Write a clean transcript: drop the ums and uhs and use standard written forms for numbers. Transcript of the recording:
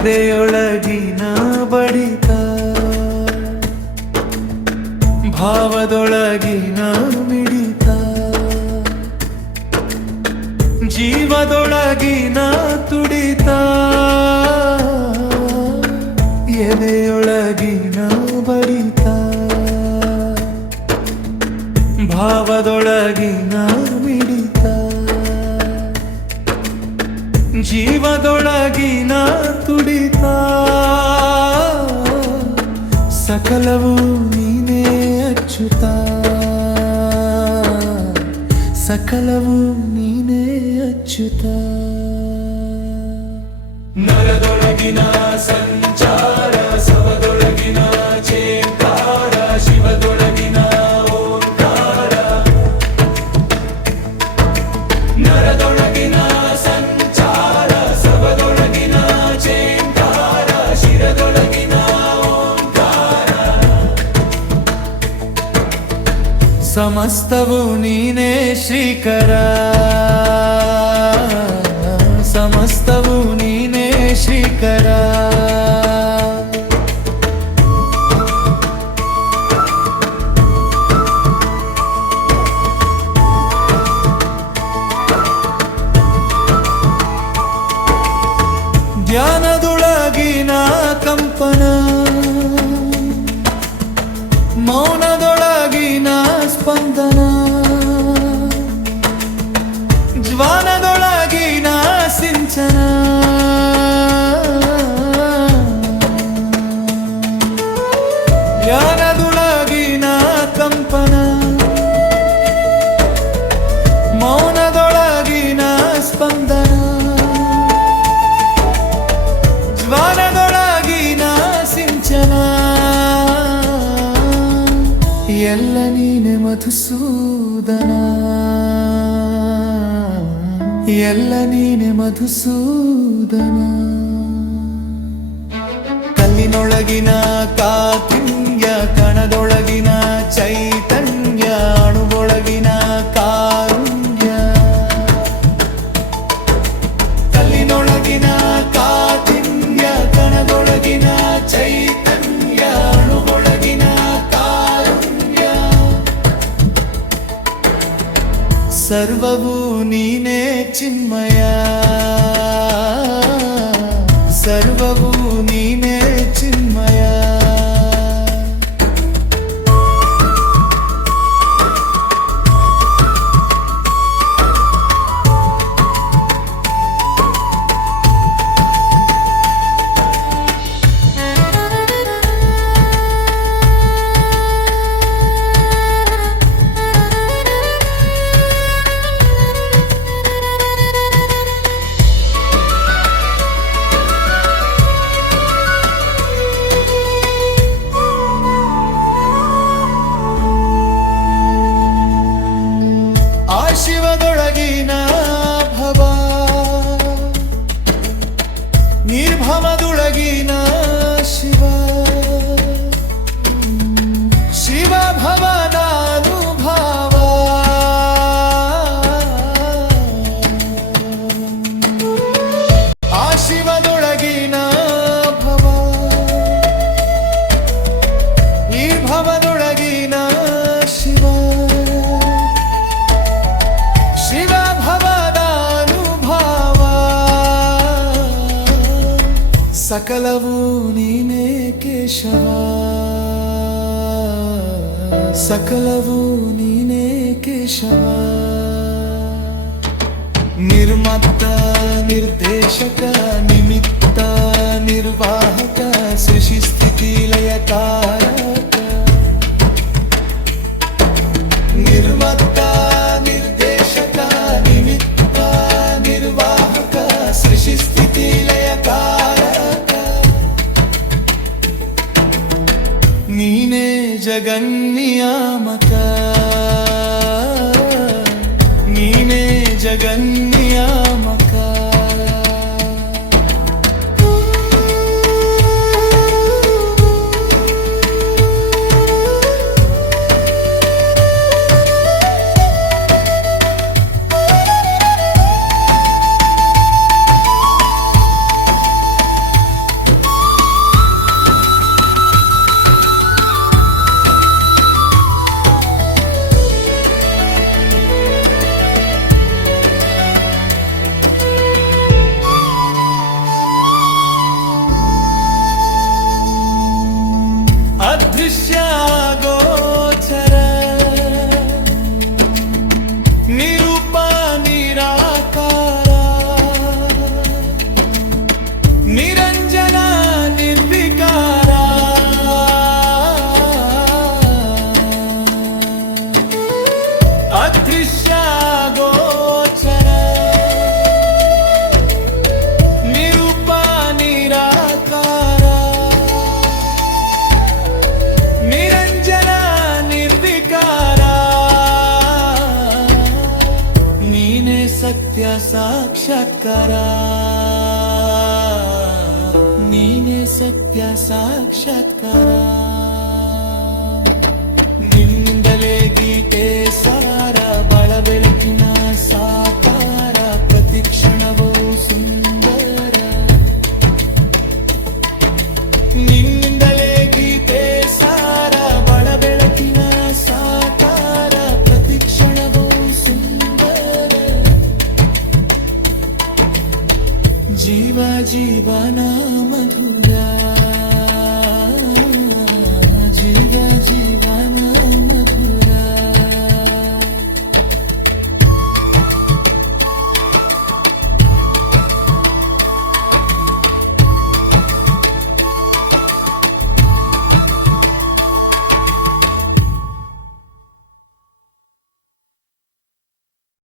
ಎದೆಯೊಳಗಿನ ಬಡಿತ, ಭಾವದೊಳಗಿನ ಮಿಡಿತ, ಜೀವದೊಳಗಿನ ತುಡಿತ, ಎದೆಯೊಳಗಿನ ಬಡಿತ, ಭಾವದೊಳಗಿನ ಮಿಡಿತ, ಜೀವದೊಳಗಿನ ತುಡಿತ, ಸಕಲವು ನೀನೇ ಅಚ್ಚುತ, ಸಕಲವು ನೀನೇ ಅಚ್ಚುತ. ನರದೊಳಗಿನ ಸಂಚಾರ, ಸವದೊಳಗಿನ ಚೇಂಕಾರ, ಶಿವದೊಳಗಿನ ಓಂಕಾರ. ನರದೊಳಗಿನ ಸಂಚಾರ, ಸವದೊಳಗಿನ ಚೇಂಕಾರ, ಶಿರದೊಳಗಿನ ಓಂಕಾರ. ಸಮಸ್ತವು ನೀನೇ ಶ್ರೀಕರ, ಸಮಸ್ತವು ನೀನೇ ಶ್ರೀಕರ. ಧ್ಯಾನದೊಳಗಿನ ಕಂಪನ, ಮೌನದೊಳಗಿನ ಸ್ಪಂದನ, ಜ್ವಾನದೊಳಗಿನ ಸಿಂಚನ, ಧ್ಯಾನದೊಳಗಿನ ಕಂಪನ, ಮೌನದೊಳಗಿನ ಸ್ಪಂದನ, ಜ್ವಾನದೊಳಗಿನ ಸಿಂಚನ. ಎಲ್ಲ ನೀನೆ ಮಧುಸೂದನ, ಎಲ್ಲ ನೀನೆ ಮಧುಸೂದನ. ಕಲ್ಲಿನೊಳಗಿನ ಕಾಠಿಣ್ಯ, ಕಣದೊಳಗಿನ ಚೈತನ್ಯ, ಅಣುವೊಳಗಿನ ಕಾರುಣ್ಯ. ಕಲ್ಲಿನೊಳಗಿನ ಕಾಠಿಣ್ಯ, ಕಣದೊಳಗಿನ ಚೈತನ್ಯ, ಅಣುವೊಳಗಿನ ಕಾರುಣ್ಯ. ಸರ್ವವು ನೀನೇ ಚಿನ್ಮಯ, ಸರ್ವವು ನೀನೇ ಚಿನ್ಮಯ. ಶಿವದೊಳಗಿನ ಭವ, ನಿರ್ಭವದೊಳಗಿನ ಶಿವ, ಶಿವ ಭವದ ಅನುಭವ. ಆ ಶಿವದೊಳಗಿನ ಭವ, ಈ ಭವದೊಳಗಿನ ಶಿವ, ಶಿವ ಭವದ ಅನುಭವ. ಸಕಲವು ನೀನೇ ಕೇಶವ, ಸಕಲವು ನೀನೇ ಕೇಶವ. ನಿರ್ಮತ್ತ, ನಿರ್ದೇಶಕ, ನಿಮಿತ್ತ, ನಿರ್ವಾಹಕ, ಸೃಷ್ಟಿ ಸ್ಥಿತಿ ಲಯಕಾರಕ. ನಿರ್ಮತ್ತ, ನಿರ್ದೇಶಕ, ನಿಮಿತ್ತ, ನಿರ್ವಾಹಕ, ಸೃಷ್ಟಿ ಸ್ಥಿತಿ ಲಯಕಾರಕ. ನೀನೇ ಜಗನ್ನಿಯಾಮಕ, ನೀನೇ ಜಗನ್ನಿಯಾಮಕ. ಅದೃಶ್ಯ ಗೋಚರ ನಿರೂಪ ನಿರಾಕಾರ ನಿರಂಜನ ನಿರ್ವಿಕಾರ ಅದೃಶ್ಯ ಗೋಚರ ನಿರೂಪ ನಿರಾಕಾರ ನಿರಂಜನ ನಿರ್ವಿಕಾರ ನೀನೇ ಸತ್ಯ ಸಾಕ್ಷಾತ್ಕಾರ ನೀನೇ ಸತ್ಯ ಸಾಕ್ಷಾತ್ಕಾರ ನಿನ್ನಿಂದಲೇ ಗೀತೆ ಸಾರ ಬಾಳ ಬೆಳಕಿನ ಸಾಕಾರ ಪ್ರತಿಕ್ಷಣವ